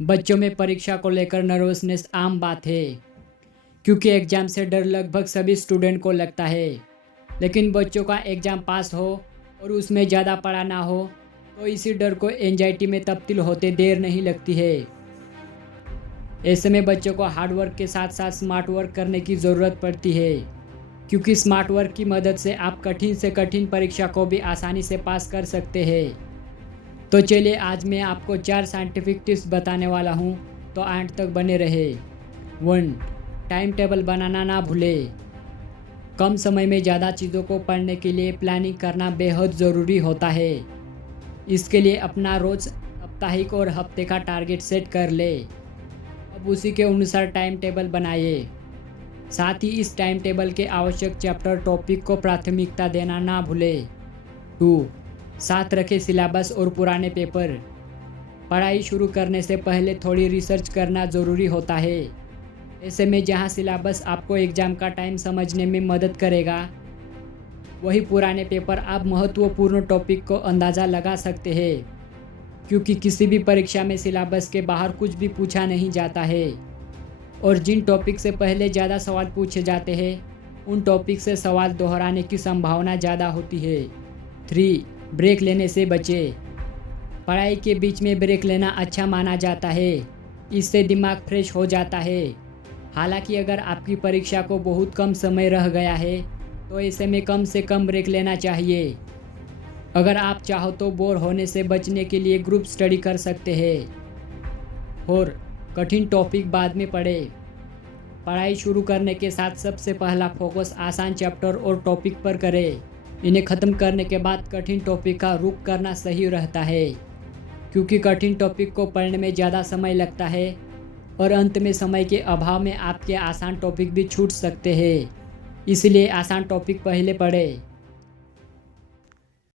बच्चों में परीक्षा को लेकर नर्वसनेस आम बात है, क्योंकि एग्ज़ाम से डर लगभग सभी स्टूडेंट को लगता है। लेकिन बच्चों का एग्ज़ाम पास हो और उसमें ज़्यादा पढ़ा ना हो, तो इसी डर को एंजाइटी में तब्दील होते देर नहीं लगती है। ऐसे में बच्चों को हार्ड वर्क के साथ साथ स्मार्ट वर्क करने की ज़रूरत पड़ती है, क्योंकि स्मार्ट वर्क की मदद से आप कठिन से कठिन परीक्षा को भी आसानी से पास कर सकते हैं। तो चलिए आज मैं आपको 4 साइंटिफिक टिप्स बताने वाला हूँ, तो एंड तक बने रहे। 1. टाइम टेबल बनाना ना भूलें। कम समय में ज़्यादा चीज़ों को पढ़ने के लिए प्लानिंग करना बेहद ज़रूरी होता है। इसके लिए अपना रोज़, साप्ताहिक और हफ्ते का टारगेट सेट कर ले। अब उसी के अनुसार टाइम टेबल बनाइए। साथ ही इस टाइम टेबल के आवश्यक चैप्टर टॉपिक को प्राथमिकता देना ना भूलें। 2. साथ रखें सिलेबस और पुराने पेपर। पढ़ाई शुरू करने से पहले थोड़ी रिसर्च करना ज़रूरी होता है। ऐसे में जहां सिलेबस आपको एग्ज़ाम का टाइम समझने में मदद करेगा, वही पुराने पेपर आप महत्वपूर्ण टॉपिक को अंदाज़ा लगा सकते हैं, क्योंकि किसी भी परीक्षा में सिलेबस के बाहर कुछ भी पूछा नहीं जाता है। और जिन टॉपिक से पहले ज़्यादा सवाल पूछे जाते हैं, उन टॉपिक से सवाल दोहराने की संभावना ज़्यादा होती है। 3. ब्रेक लेने से बचें। पढ़ाई के बीच में ब्रेक लेना अच्छा माना जाता है। इससे दिमाग फ्रेश हो जाता है। हालांकि अगर आपकी परीक्षा को बहुत कम समय रह गया है, तो ऐसे में कम से कम ब्रेक लेना चाहिए। अगर आप चाहो तो बोर होने से बचने के लिए ग्रुप स्टडी कर सकते हैं। और कठिन टॉपिक बाद में पढ़ें। पढ़ाई शुरू करने के साथ सबसे पहला फोकस आसान चैप्टर और टॉपिक पर करें। इन्हें ख़त्म करने के बाद कठिन टॉपिक का रुख करना सही रहता है, क्योंकि कठिन टॉपिक को पढ़ने में ज़्यादा समय लगता है और अंत में समय के अभाव में आपके आसान टॉपिक भी छूट सकते हैं। इसलिए आसान टॉपिक पहले पढ़ें।